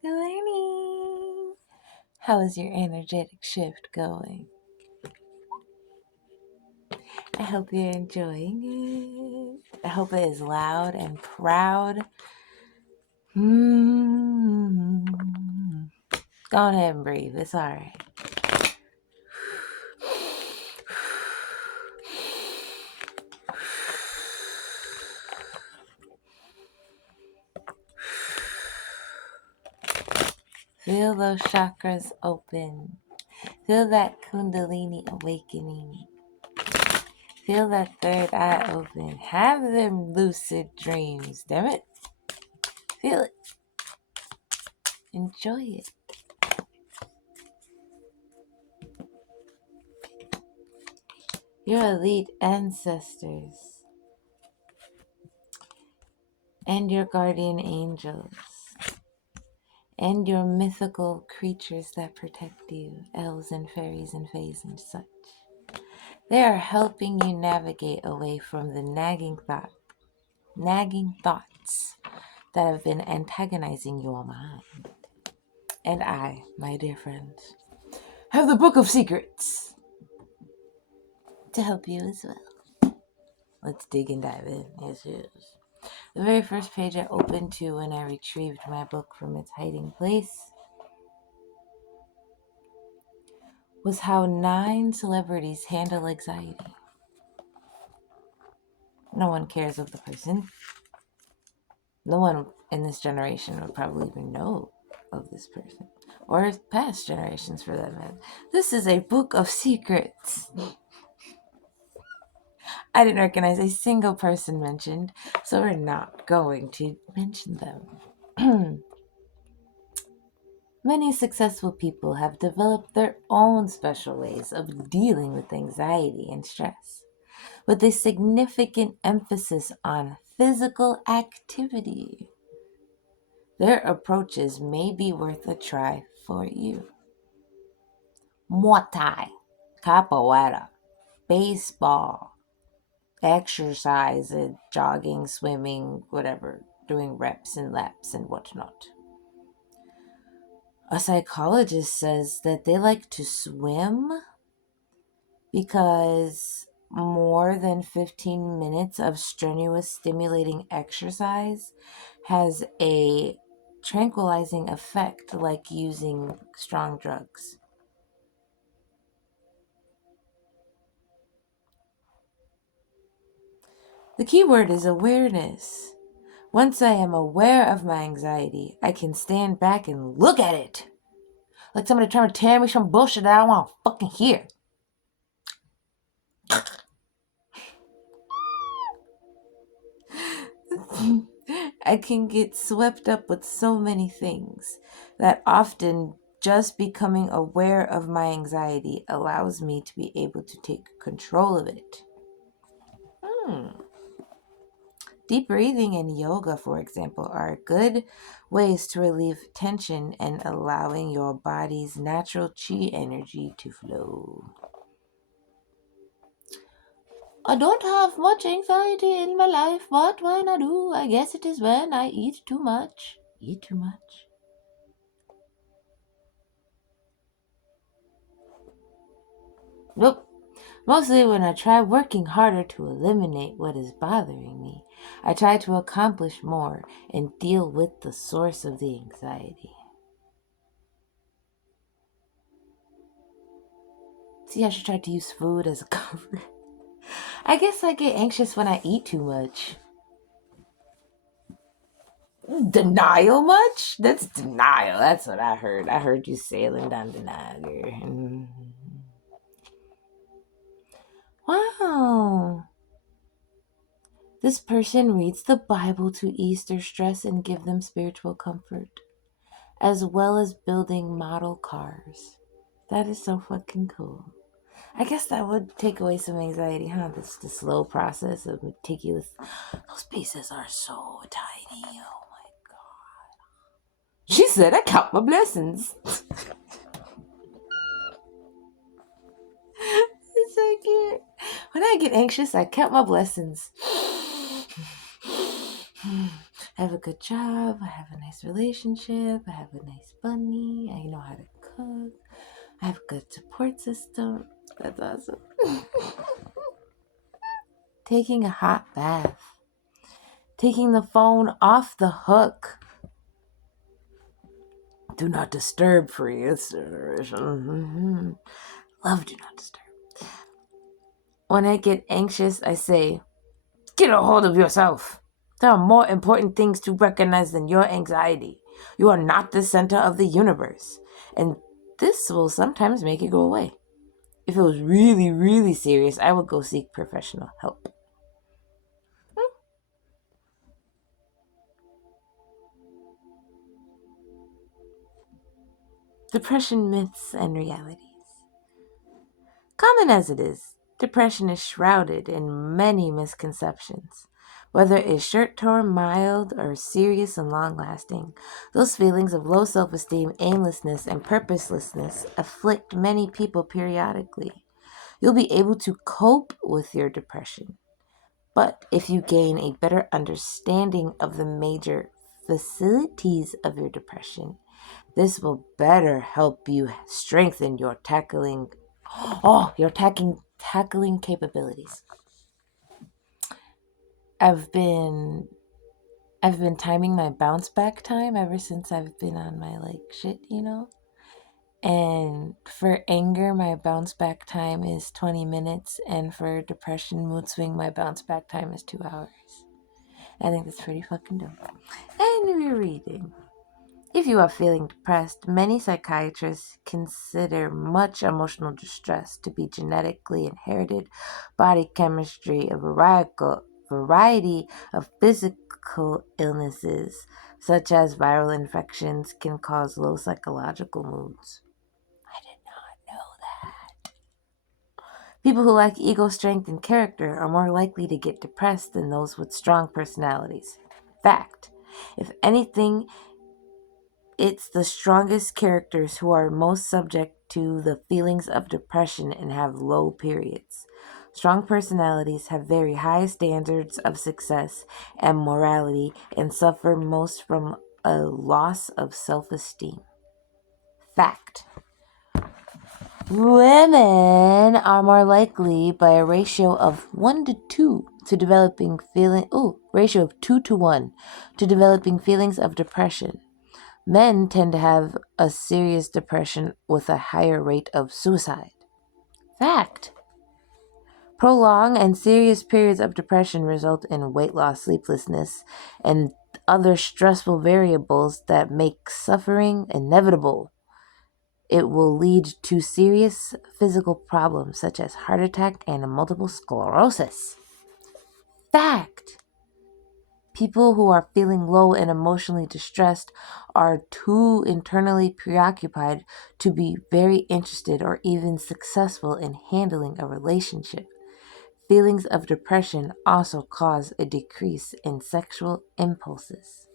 Good morning. How is your energetic shift going? I hope you're enjoying it. I hope it is loud and proud. Hmm. Go ahead and breathe. It's all right. Feel those chakras open. Feel that kundalini awakening. Feel that third eye open. Have them lucid dreams. Damn it. Feel it. Enjoy it. Your elite ancestors and your guardian angels and your mythical creatures that protect you, elves and fairies and fays and such. They are helping you navigate away from the nagging thoughts that have been antagonizing your mind. And I, my dear friends, have the Book of Secrets to help you as well. Let's dig and dive in. Yes, yes. The very first page I opened to when I retrieved my book from its hiding place was how 9 celebrities handle anxiety. No one cares of the person. No one in this generation would probably even know of this person. Or past generations for that matter. This is a book of secrets. I didn't recognize a single person mentioned, so we're not going to mention them. Many successful people have developed their own special ways of dealing with anxiety and stress, with a significant emphasis on physical activity. Their approaches may be worth a try for you. Muay Thai, capoeira, baseball, exercise, jogging, swimming, whatever, doing reps and laps and whatnot. A psychologist says that they like to swim because more than 15 minutes of strenuous, stimulating exercise has a tranquilizing effect like using strong drugs. The key word is awareness. Once I am aware of my anxiety, I can stand back and look at it. Like somebody trying to tell me some bullshit that I don't want to fucking hear. I can get swept up with so many things that often just becoming aware of my anxiety allows me to be able to take control of it. Deep breathing and yoga, for example, are good ways to relieve tension and allowing your body's natural chi energy to flow. I don't have much anxiety in my life, but when I do, I guess it is when I eat too much. Eat too much? Nope. Mostly when I try working harder to eliminate what is bothering me, I try to accomplish more and deal with the source of the anxiety. See, I should try to use food as a cover. I guess I get anxious when I eat too much. Denial much? That's denial. That's what I heard. I heard you sailing down denial. Wow. This person reads the Bible to ease their stress and give them spiritual comfort, as well as building model cars. That is so fucking cool. I guess that would take away some anxiety, huh? This the slow process of meticulous. Those pieces are so tiny. Oh my god. She said I count my blessings. It's so cute. When I get anxious, I count my blessings. I have a good job, I have a nice relationship, I have a nice bunny, I know how to cook, I have a good support system. That's awesome. Taking a hot bath, taking the phone off the hook. Do not disturb free. It's love do not disturb. When I get anxious, I say, get a hold of yourself. There are more important things to recognize than your anxiety. You are not the center of the universe. And this will sometimes make it go away. If it was really, really serious, I would go seek professional help. Depression myths and realities. Common as it is, depression is shrouded in many misconceptions. Whether it's short-term, mild, or serious and long-lasting, those feelings of low self-esteem, aimlessness, and purposelessness afflict many people periodically. You'll be able to cope with your depression, but if you gain a better understanding of the major facilities of your depression, this will better help you strengthen your tackling capabilities. I've been I've been timing my bounce back time ever since I've been on my shit. And for anger, my bounce back time is 20 minutes, and for depression mood swing, my bounce back time is 2 hours. I think that's pretty fucking dope. And we're reading. If you are feeling depressed, many psychiatrists consider much emotional distress to be genetically inherited body chemistry. A variety of physical illnesses, such as viral infections, can cause low psychological moods. I did not know that. People who lack ego strength and character are more likely to get depressed than those with strong personalities. Fact. If anything, it's the strongest characters who are most subject to the feelings of depression and have low periods. Strong personalities have very high standards of success and morality and suffer most from a loss of self-esteem. Fact. Women are more likely by a ratio of 1 to 2 to developing ratio of 2 to 1 to developing feelings of depression. Men tend to have a serious depression with a higher rate of suicide. Fact. Prolonged and serious periods of depression result in weight loss, sleeplessness, and other stressful variables that make suffering inevitable. It will lead to serious physical problems such as heart attack and multiple sclerosis. Fact. People who are feeling low and emotionally distressed are too internally preoccupied to be very interested or even successful in handling a relationship. Feelings of depression also cause a decrease in sexual impulses.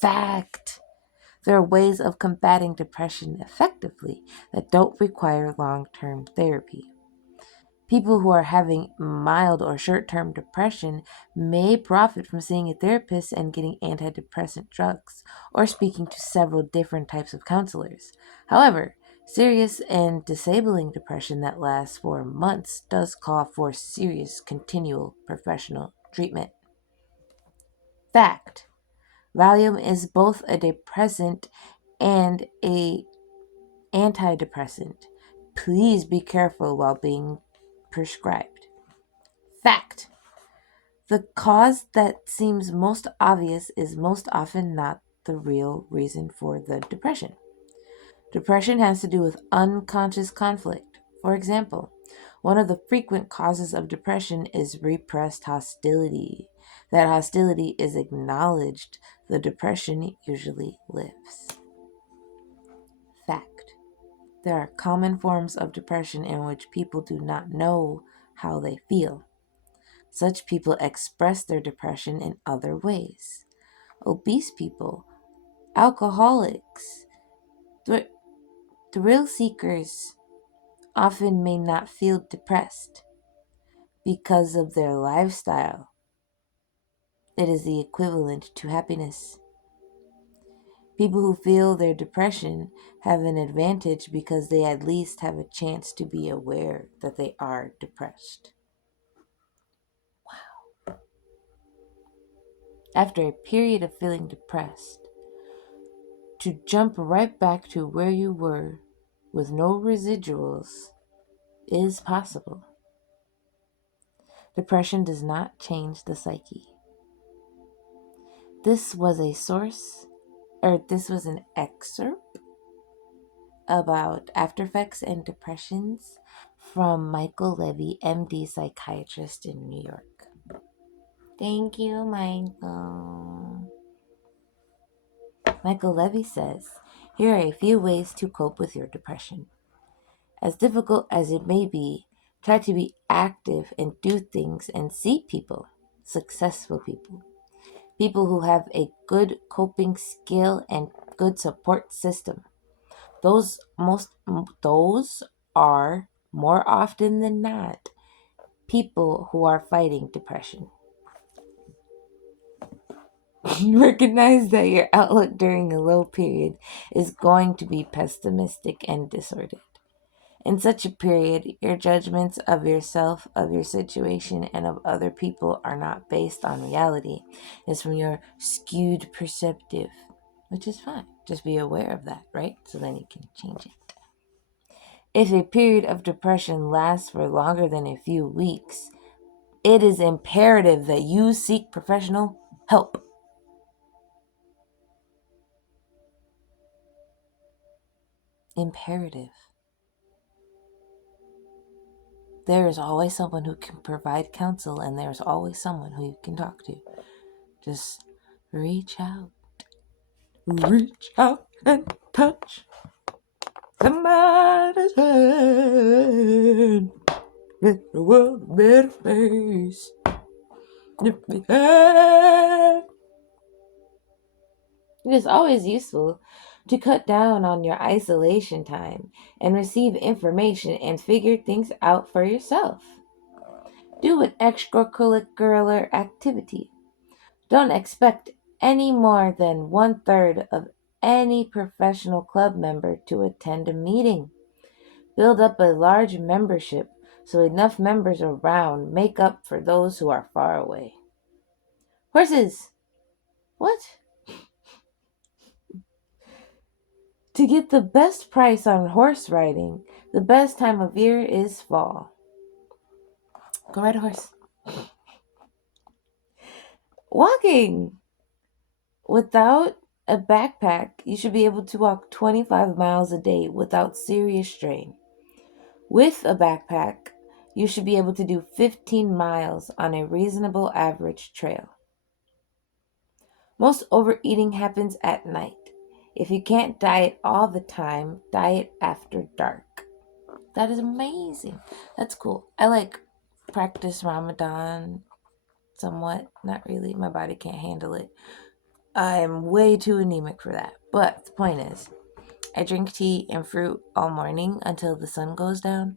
Fact. There are ways of combating depression effectively that don't require long-term therapy. People who are having mild or short-term depression may profit from seeing a therapist and getting antidepressant drugs, or speaking to several different types of counselors. However, serious and disabling depression that lasts for months does call for serious continual professional treatment. Fact. Valium is both a depressant and a antidepressant. Please be careful while being prescribed. Fact. The cause that seems most obvious is most often not the real reason for the depression. Depression has to do with unconscious conflict. For example, one of the frequent causes of depression is repressed hostility. That hostility is acknowledged, the depression usually lives. Fact. There are common forms of depression in which people do not know how they feel. Such people express their depression in other ways. Obese people, alcoholics, thrill seekers often may not feel depressed because of their lifestyle. It is the equivalent to happiness. People who feel their depression have an advantage because they at least have a chance to be aware that they are depressed. After a period of feeling depressed, to jump right back to where you were with no residuals is possible. Depression does not change the psyche. This was an excerpt about after effects and depressions from Michael Levy, MD psychiatrist in New York. Thank you, Michael. Michael Levy says, here are a few ways to cope with your depression. As difficult as it may be, try to be active and do things and see people, successful people, people who have a good coping skill and good support system. Those are more often than not people who are fighting depression. Recognize that your outlook during a low period is going to be pessimistic and disordered. In such a period, your judgments of yourself, of your situation, and of other people are not based on reality. It's from your skewed perspective, which is fine. Just be aware of that, right? So then you can change it. If a period of depression lasts for longer than a few weeks, it is imperative that you seek professional help. Imperative. There is always someone who can provide counsel, and there's always someone who you can talk to. Just reach out. Reach out and touch somebody's hand. Make the world a better place. If we had. It is always useful to cut down on your isolation time and receive information and figure things out for yourself. Do an extracurricular activity. Don't expect any more than 1/3 of any professional club member to attend a meeting. Build up a large membership so enough members around make up for those who are far away. Horses! What? To get the best price on horse riding, the best time of year is fall. Go ride a horse. Walking! Without a backpack, you should be able to walk 25 miles a day without serious strain. With a backpack, you should be able to do 15 miles on a reasonable average trail. Most overeating happens at night. If you can't diet all the time, diet after dark. That is amazing. That's cool. I practice Ramadan somewhat. Not really. My body can't handle it. I'm way too anemic for that. But the point is, I drink tea and fruit all morning until the sun goes down.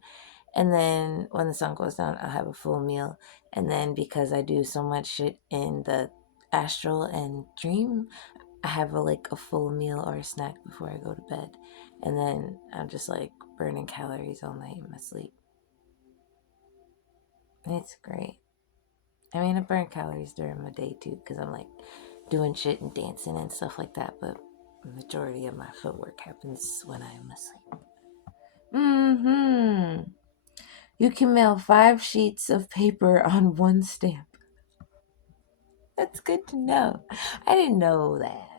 And then when the sun goes down, I'll have a full meal. And then because I do so much shit in the astral and dream, I have a full meal or a snack before I go to bed. And then I'm just burning calories all night in my sleep. It's great. I mean, I burn calories during my day too because I'm doing shit and dancing and stuff like that. But the majority of my footwork happens when I'm asleep. You can mail 5 sheets of paper on 1 stamp. That's good to know. I didn't know that.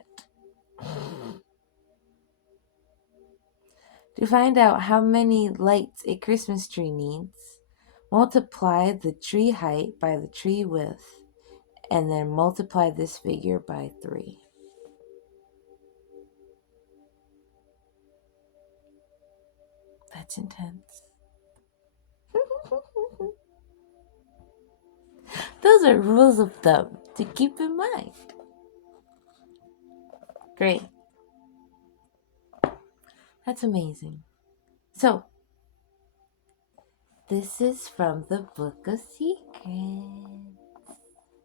To find out how many lights a Christmas tree needs, multiply the tree height by the tree width, and then multiply this figure by 3. That's intense. Those are rules of thumb to keep in mind. Great. That's amazing. So, this is from the Book of Secrets.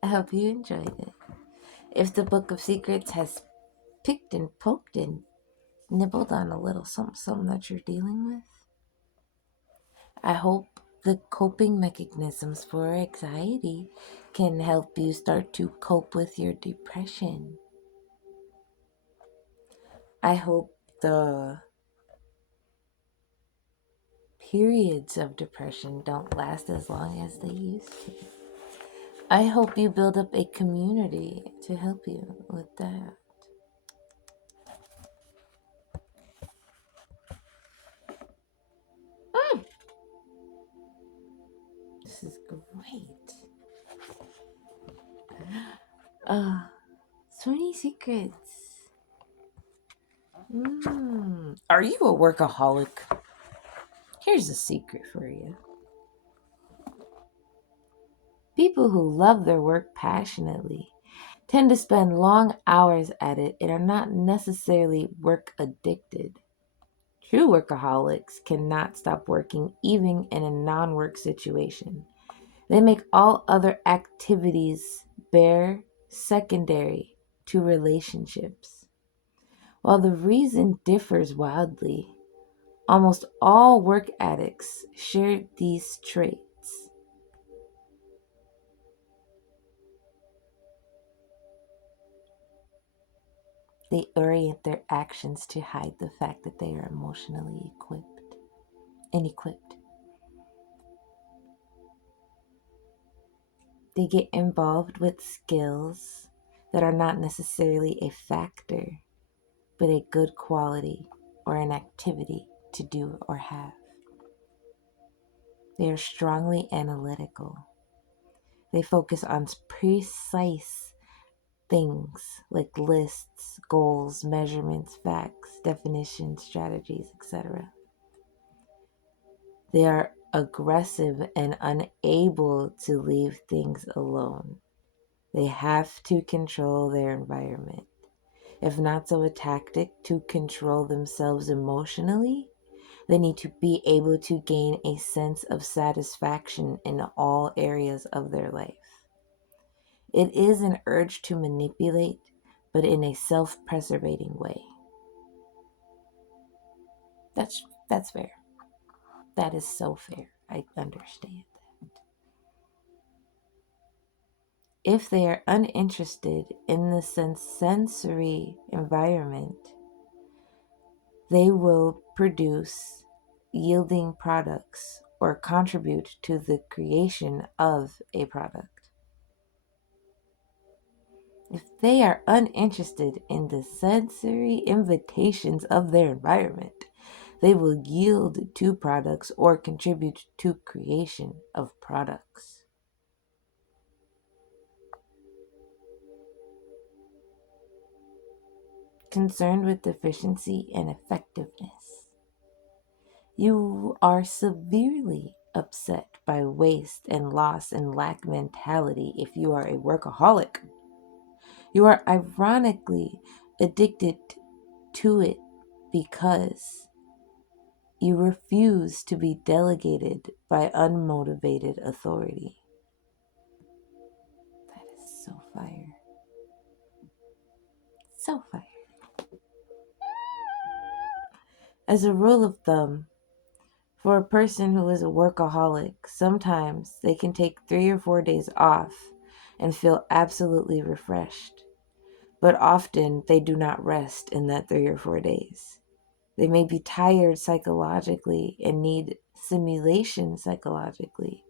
I hope you enjoyed it. If the Book of Secrets has picked and poked and nibbled on a little something that you're dealing with, I hope the coping mechanisms for anxiety can help you start to cope with your depression. I hope the periods of depression don't last as long as they used to. I hope you build up a community to help you with that. Mm, this is great. Uh, so many secrets. Are you a workaholic? Here's a secret for you. People who love their work passionately tend to spend long hours at it and are not necessarily work addicted. True workaholics cannot stop working even in a non work situation. They make all other activities bare secondary to relationships. While the reason differs wildly, almost all work addicts share these traits. They orient their actions to hide the fact that they are emotionally equipped. They get involved with skills that are not necessarily a factor, but a good quality or an activity to do or have. They are strongly analytical. They focus on precise things like lists, goals, measurements, facts, definitions, strategies, etc. They are aggressive and unable to leave things alone. They have to control their environment. If not so a tactic to control themselves emotionally, they need to be able to gain a sense of satisfaction in all areas of their life. It is an urge to manipulate, but in a self-preservating way. That's fair. That is so fair. I understand. If they are uninterested in the sensory environment, they will produce yielding products or contribute to the creation of a product. If they are uninterested in the sensory invitations of their environment, they will yield to products or contribute to creation of products. Concerned with efficiency and effectiveness, you are severely upset by waste and loss and lack mentality if you are a workaholic. You are ironically addicted to it because you refuse to be delegated by unmotivated authority. That is so fire. So fire. As a rule of thumb, for a person who is a workaholic, sometimes they can take 3 or 4 days off and feel absolutely refreshed. But often they do not rest in that 3 or 4 days. They may be tired psychologically and need simulation psychologically.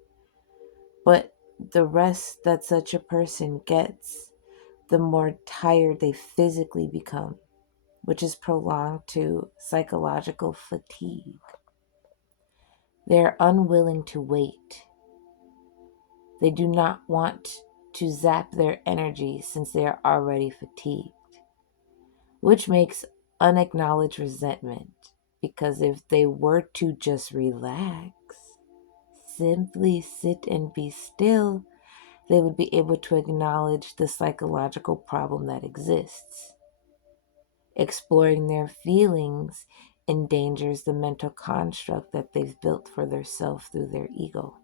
But the rest that such a person gets, the more tired they physically become, which is prolonged to psychological fatigue. They are unwilling to wait. They do not want to zap their energy since they are already fatigued, which makes unacknowledged resentment. Because if they were to just relax, simply sit and be still, they would be able to acknowledge the psychological problem that exists. Exploring their feelings endangers the mental construct that they've built for their self through their ego.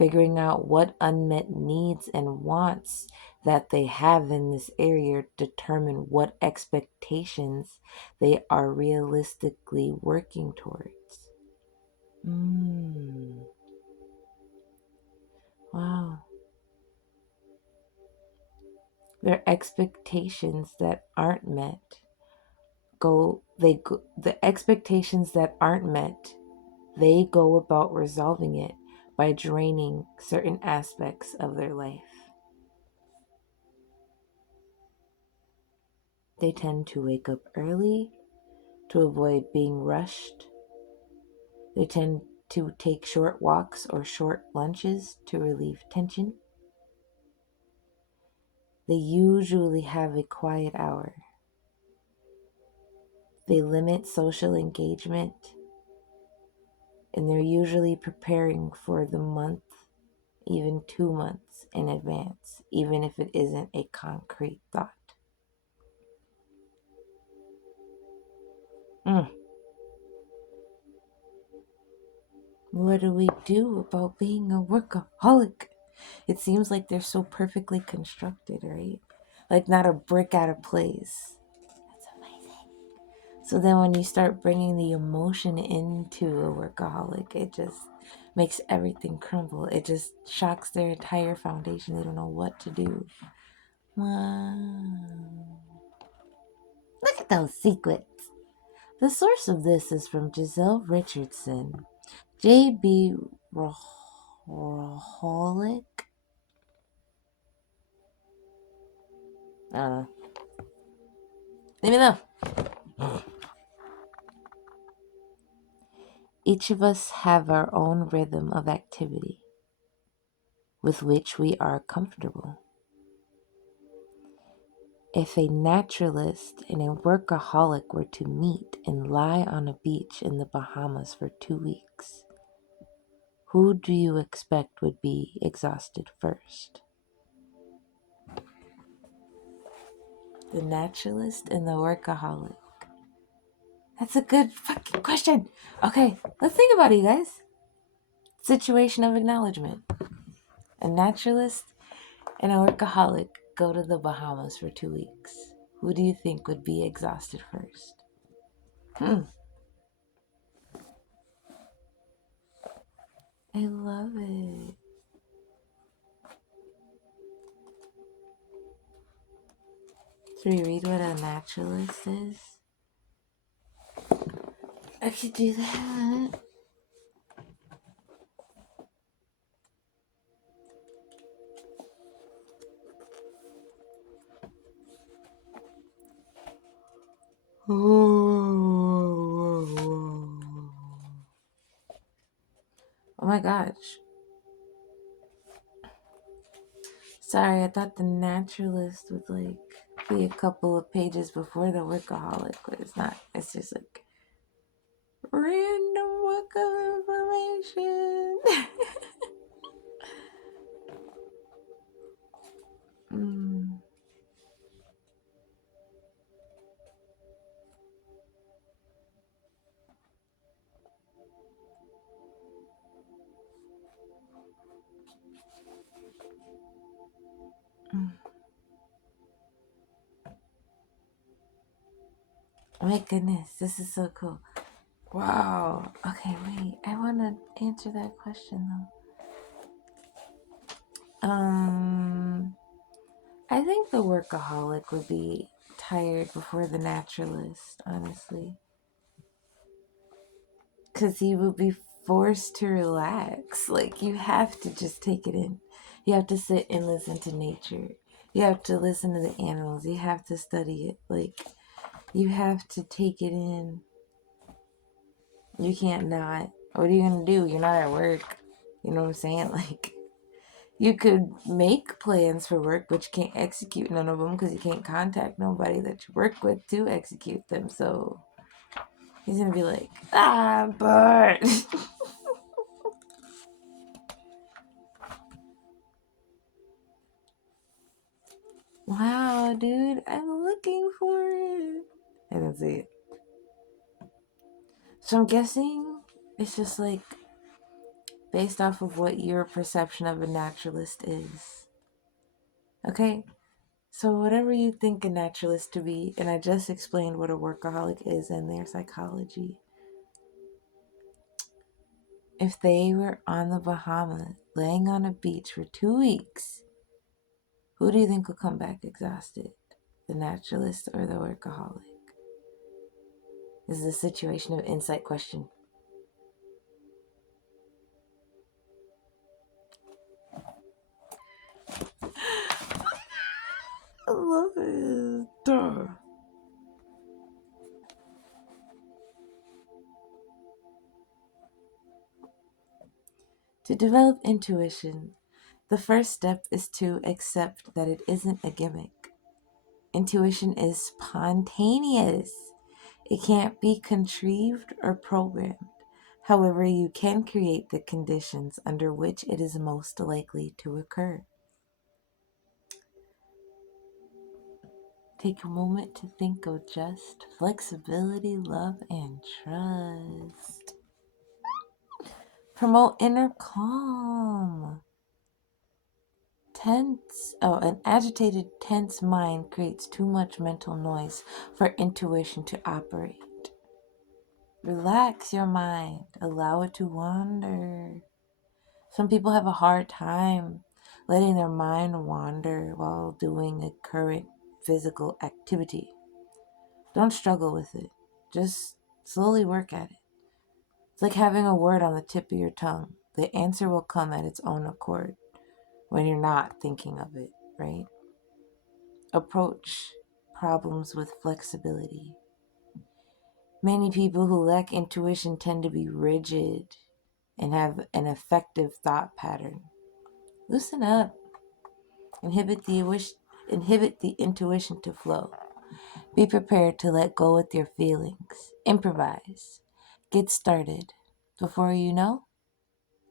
figuring out what unmet needs and wants that they have in this area determine what expectations they are realistically working towards. Wow. Their expectations that aren't met the expectations that aren't met, they go about resolving it by draining certain aspects of their life. They tend to wake up early to avoid being rushed. They tend to take short walks or short lunches to relieve tension. They usually have a quiet hour. They limit social engagement, and they're usually preparing for the month, even 2 months in advance, even if it isn't a concrete thought. What do we do about being a workaholic? It seems like they're so perfectly constructed, right? Like not a brick out of place. That's amazing. So then when you start bringing the emotion into a workaholic, it just makes everything crumble. It just shocks their entire foundation. They don't know what to do. Wow. Look at those secrets. The source of this is from Giselle Richardson, J.B. Raholic. I don't know. Let me know. Each of us have our own rhythm of activity with which we are comfortable. If a naturalist and a workaholic were to meet and lie on a beach in the Bahamas for 2 weeks, who do you expect would be exhausted first? The naturalist and the workaholic. That's a good fucking question. Okay, let's think about it, you guys. Situation of acknowledgement. A naturalist and a workaholic go to the Bahamas for 2 weeks. Who do you think would be exhausted first? I love it. Should we read what a naturalist is? I could do that. Oh my gosh. Sorry, I thought the naturalist would like be a couple of pages before the workaholic, but it's not. It's just like random book of information. mm. Mm. Oh my goodness, this is so cool. Wow. Okay, wait. I want to answer that question though. I think the workaholic would be tired before the naturalist, honestly. Because he would be forced to relax. Like, you have to just take it in. You have to sit and listen to nature. You have to listen to the animals. You have to study it. Like, you have to take it in. You can't not. What are you going to do? You're not at work. You know what I'm saying? Like, you could make plans for work, but you can't execute none of them because you can't contact nobody that you work with to execute them. So he's going to be like, I'm bored. Wow, dude, I'm looking for it. I didn't see it. So I'm guessing it's just like based off of what your perception of a naturalist is. Okay? So, whatever you think a naturalist to be, and I just explained what a workaholic is in their psychology. If they were on the Bahamas, laying on a beach for 2 weeks, who do you think will come back exhausted? The naturalist or the workaholic? This is a situation of insight question. I love it. Duh. To develop intuition, the first step is to accept that it isn't a gimmick. Intuition is spontaneous. It can't be contrived or programmed. However, you can create the conditions under which it is most likely to occur. Take a moment to think of just flexibility, love, and trust. Promote inner calm. An agitated, tense mind creates too much mental noise for intuition to operate. Relax your mind, allow it to wander. Some people have a hard time letting their mind wander while doing a current physical activity. Don't struggle with it, just slowly work at it. It's like having a word on the tip of your tongue. The answer will come at its own accord when you're not thinking of it, right? Approach problems with flexibility. Many people who lack intuition tend to be rigid and have an effective thought pattern. Loosen up. Inhibit the intuition to flow. Be prepared to let go with your feelings. Improvise. Get started. Before you know,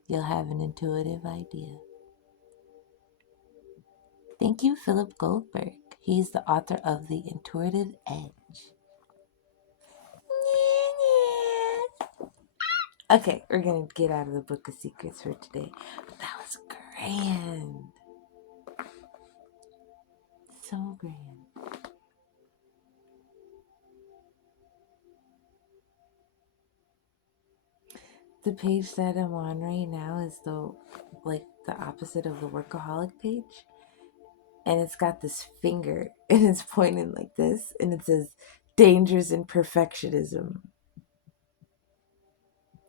you'll have an intuitive idea. Thank you, Philip Goldberg. He's the author of The Intuitive Edge. Okay, we're going to get out of the Book of Secrets for today. But that was grand. So grand. The page that I'm on right now is the opposite of the workaholic page. And it's got this finger and it's pointing like this. And it says, dangers in perfectionism.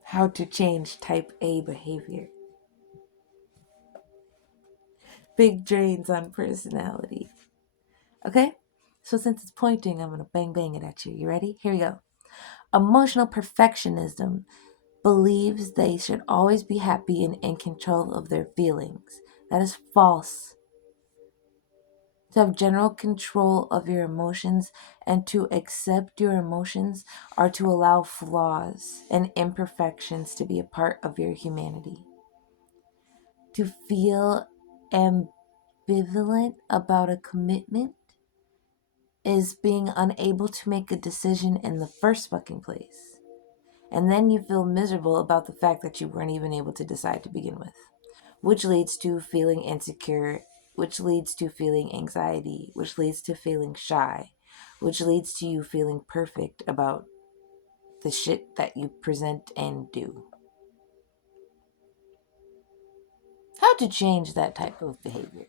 How to change type A behavior. Big drains on personality. Okay? So since it's pointing, I'm going to bang it at you. You ready? Here we go. Emotional perfectionism believes they should always be happy and in control of their feelings. That is false. To have general control of your emotions and to accept your emotions are to allow flaws and imperfections to be a part of your humanity. To feel ambivalent about a commitment is being unable to make a decision in the first fucking place. And then you feel miserable about the fact that you weren't even able to decide to begin with, which leads to feeling insecure, which leads to feeling anxiety, which leads to feeling shy, which leads to you feeling perfect about the shit that you present and do. How to change that type of behavior?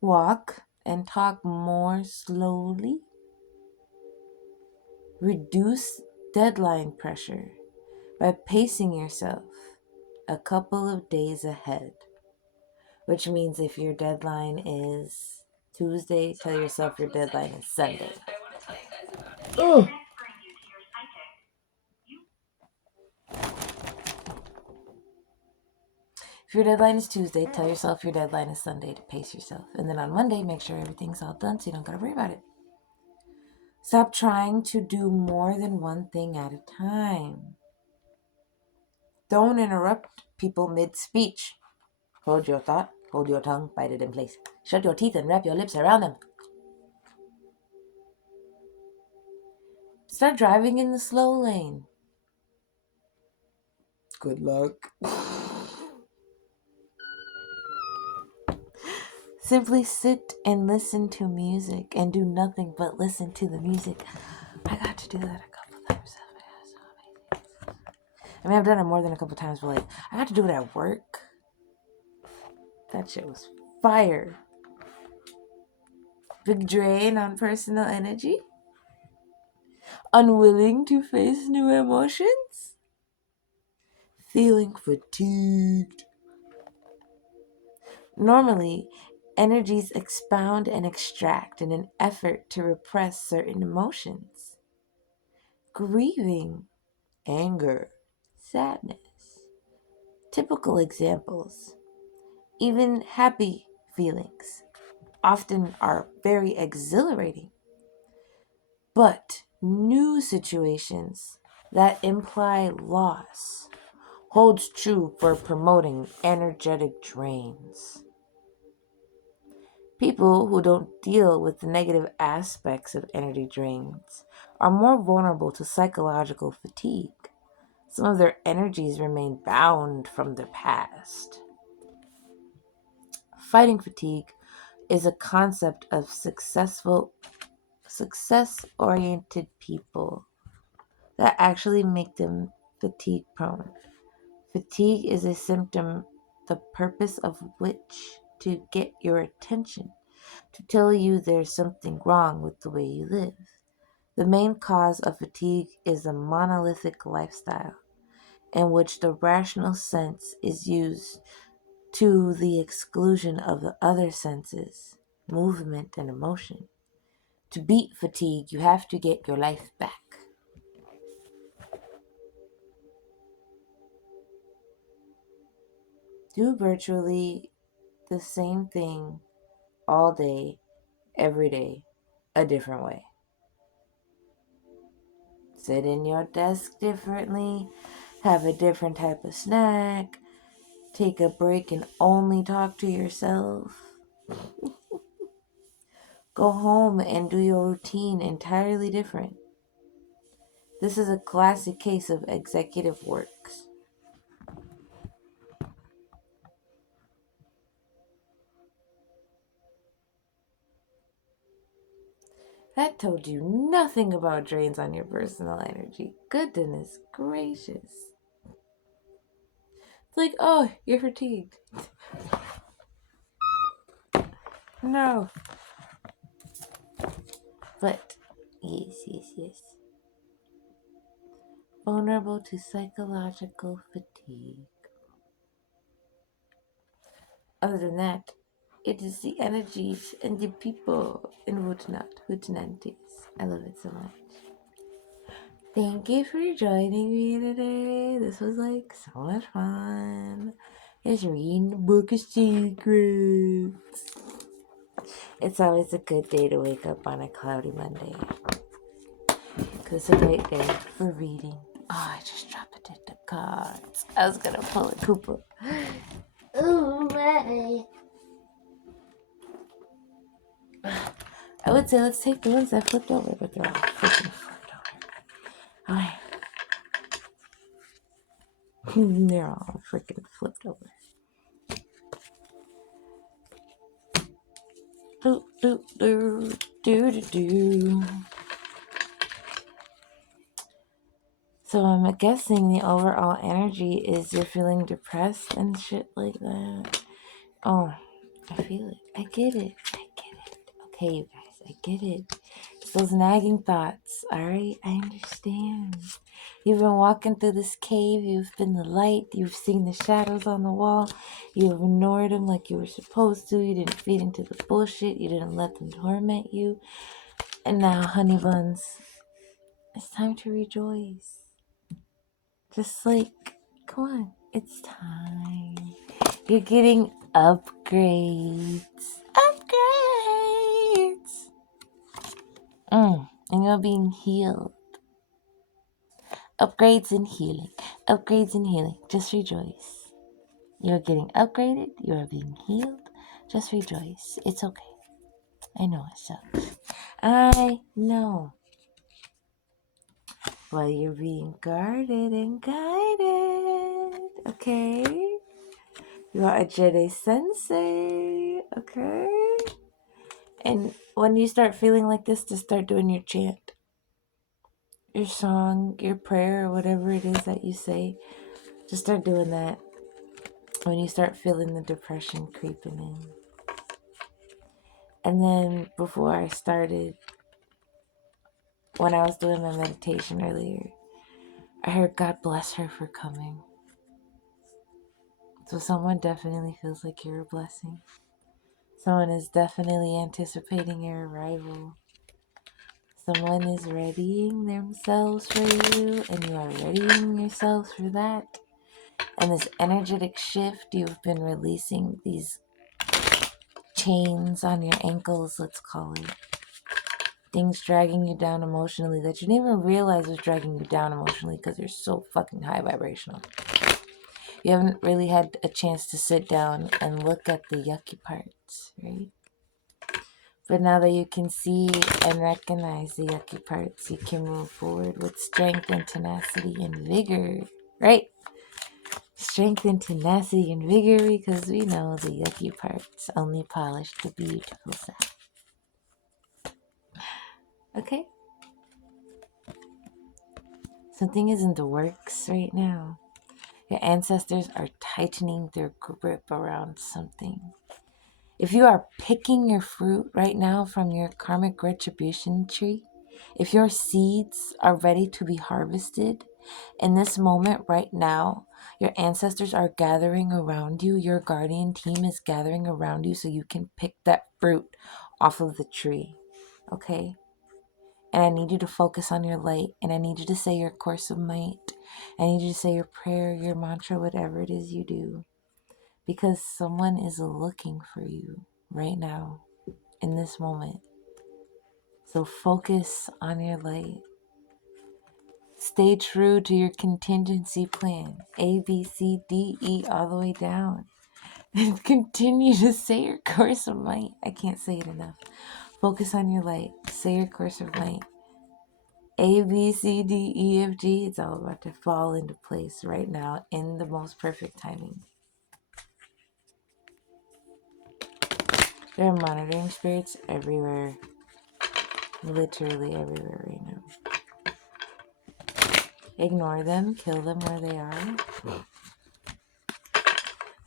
Walk and talk more slowly. Reduce deadline pressure by pacing yourself a couple of days ahead, which means if your deadline is Tuesday, tell yourself your deadline is Sunday. Oh. If your deadline is Tuesday, tell yourself your deadline is Sunday to pace yourself. And then on Monday, make sure everything's all done so you don't gotta worry about it. Stop trying to do more than one thing at a time. Don't interrupt people mid-speech. Hold your thought, hold your tongue, bite it in place. Shut your teeth and wrap your lips around them. Start driving in the slow lane. Good luck. Simply sit and listen to music and do nothing but listen to the music. I got to do that a couple times. I mean, I've done it more than a couple times, but like, I got to do it at work. That shit was fire. Big drain on personal energy. Unwilling to face new emotions. Feeling fatigued. Normally, energies expound and extract in an effort to repress certain emotions. Grieving, anger, sadness. Typical examples. Even happy feelings often are very exhilarating. But new situations that imply loss holds true for promoting energetic drains. People who don't deal with the negative aspects of energy drains are more vulnerable to psychological fatigue. Some of their energies remain bound from the past. Fighting fatigue is a concept of success-oriented people that actually make them fatigue prone. Fatigue is a symptom, the purpose of which to get your attention, to tell you there's something wrong with the way you live. The main cause of fatigue is a monolithic lifestyle in which the rational sense is used to the exclusion of the other senses, movement, and emotion. To beat fatigue, you have to get your life back. Do virtually the same thing all day, every day, a different way. Sit in your desk differently, have a different type of snack, take a break and only talk to yourself. Go home and do your routine entirely different. This is a classic case of executive works. That told you nothing about drains on your personal energy. Goodness gracious. It's like, oh, you're fatigued. No. But, yes. Vulnerable to psychological fatigue. Other than that, it is the energies and the people and whatnot, hootenanties. I love it so much. Thank you for joining me today. This was like so much fun. Just reading the book of secrets. It's always a good day to wake up on a cloudy Monday. Because it's a great day for reading. Oh, I just dropped it in the cards. I was gonna pull a Koopa. Ooh, right. I would say let's take the ones that flipped over, but they're all freaking flipped over. Alright. They're all freaking flipped over. Do. So I'm guessing the overall energy is you're feeling depressed and shit like that. Oh, I feel it. I get it. Okay, you guys, I get it. It's those nagging thoughts, alright? I understand. You've been walking through this cave, you've been the light, you've seen the shadows on the wall, you've ignored them like you were supposed to, you didn't feed into the bullshit, you didn't let them torment you. And now, honey buns, it's time to rejoice. Just like, come on, it's time. You're getting upgrades. And you're being healed. Upgrades and healing. Just rejoice. You're getting upgraded. You're being healed. Just rejoice. It's okay. I know it sucks. I know. But you're being guarded and guided. okay? You are a Jedi Sensei, okay? And when you start feeling like this, just start doing your chant, your song, your prayer, or whatever it is that you say. Just start doing that when you start feeling the depression creeping in. And then before I started, when I was doing my meditation earlier, I heard God bless her for coming. So someone definitely feels like you're a blessing. Someone is definitely anticipating your arrival. Someone is readying themselves for you, and you are readying yourselves for that. And this energetic shift, you've been releasing these chains on your ankles, let's call it. Things dragging you down emotionally that you didn't even realize was dragging you down emotionally because you're so fucking high vibrational. You haven't really had a chance to sit down and look at the yucky parts, right? But now that you can see and recognize the yucky parts, you can move forward with strength and tenacity and vigor, right? Strength and tenacity and vigor, because we know the yucky parts only polish the beautiful side. Okay? Something is in the works right now. Your ancestors are tightening their grip around something. If you are picking your fruit right now from your karmic retribution tree, if your seeds are ready to be harvested, in this moment right now, your ancestors are gathering around you. Your guardian team is gathering around you so you can pick that fruit off of the tree. Okay? And I need you to focus on your light. And I need you to say your course of might. I need you to say your prayer, your mantra, whatever it is you do. Because someone is looking for you right now, in this moment. So focus on your light. Stay true to your contingency plan. A, B, C, D, E, all the way down. And continue to say your course of might. I can't say it enough. Focus on your light. Say your course of might. A, B, C, D, E, F, G. It's all about to fall into place right now in the most perfect timing. There are monitoring spirits everywhere. Literally everywhere right now. Ignore them. Kill them where they are.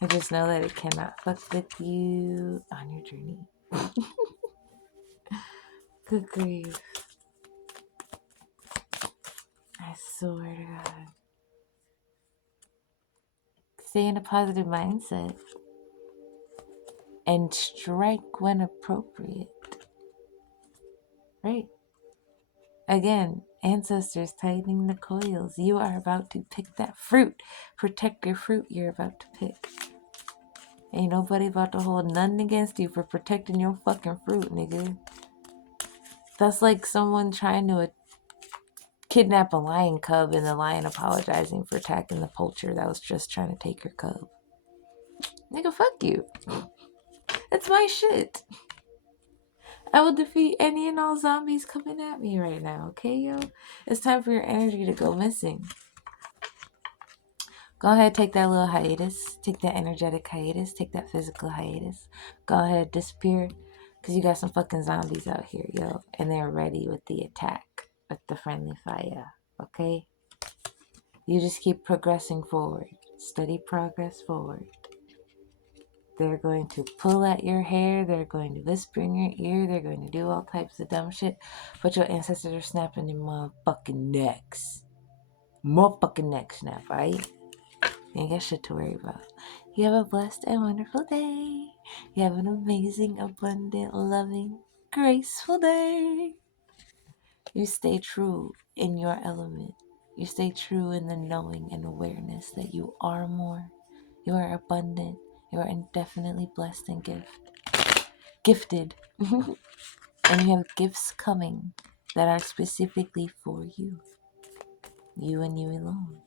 I just know that it cannot fuck with you on your journey. Good grief. I swear to God. Stay in a positive mindset. And strike when appropriate. Right? Again, ancestors tightening the coils. You are about to pick that fruit. Protect your fruit you're about to pick. Ain't nobody about to hold nothing against you for protecting your fucking fruit, nigga. That's like someone trying to kidnap a lion cub and the lion apologizing for attacking the poacher that was just trying to take her cub. Nigga, fuck you. That's my shit. I will defeat any and all zombies coming at me right now, okay, yo? It's time for your energy to go missing. Go ahead, take that little hiatus. Take that energetic hiatus. Take that physical hiatus. Go ahead, disappear. Because you got some fucking zombies out here, yo. And they're ready with the attack. With the friendly fire. Okay? You just keep progressing forward. Steady progress forward. They're going to pull at your hair. They're going to whisper in your ear. They're going to do all types of dumb shit. But your ancestors are snapping their motherfucking necks. Motherfucking neck snap, right? You ain't got shit to worry about. You have a blessed and wonderful day. You have an amazing, abundant, loving, graceful day. You stay true in your element. You stay true in the knowing and awareness that you are more. You are abundant. You are indefinitely blessed and gifted. And you have gifts coming that are specifically for you. You and you alone.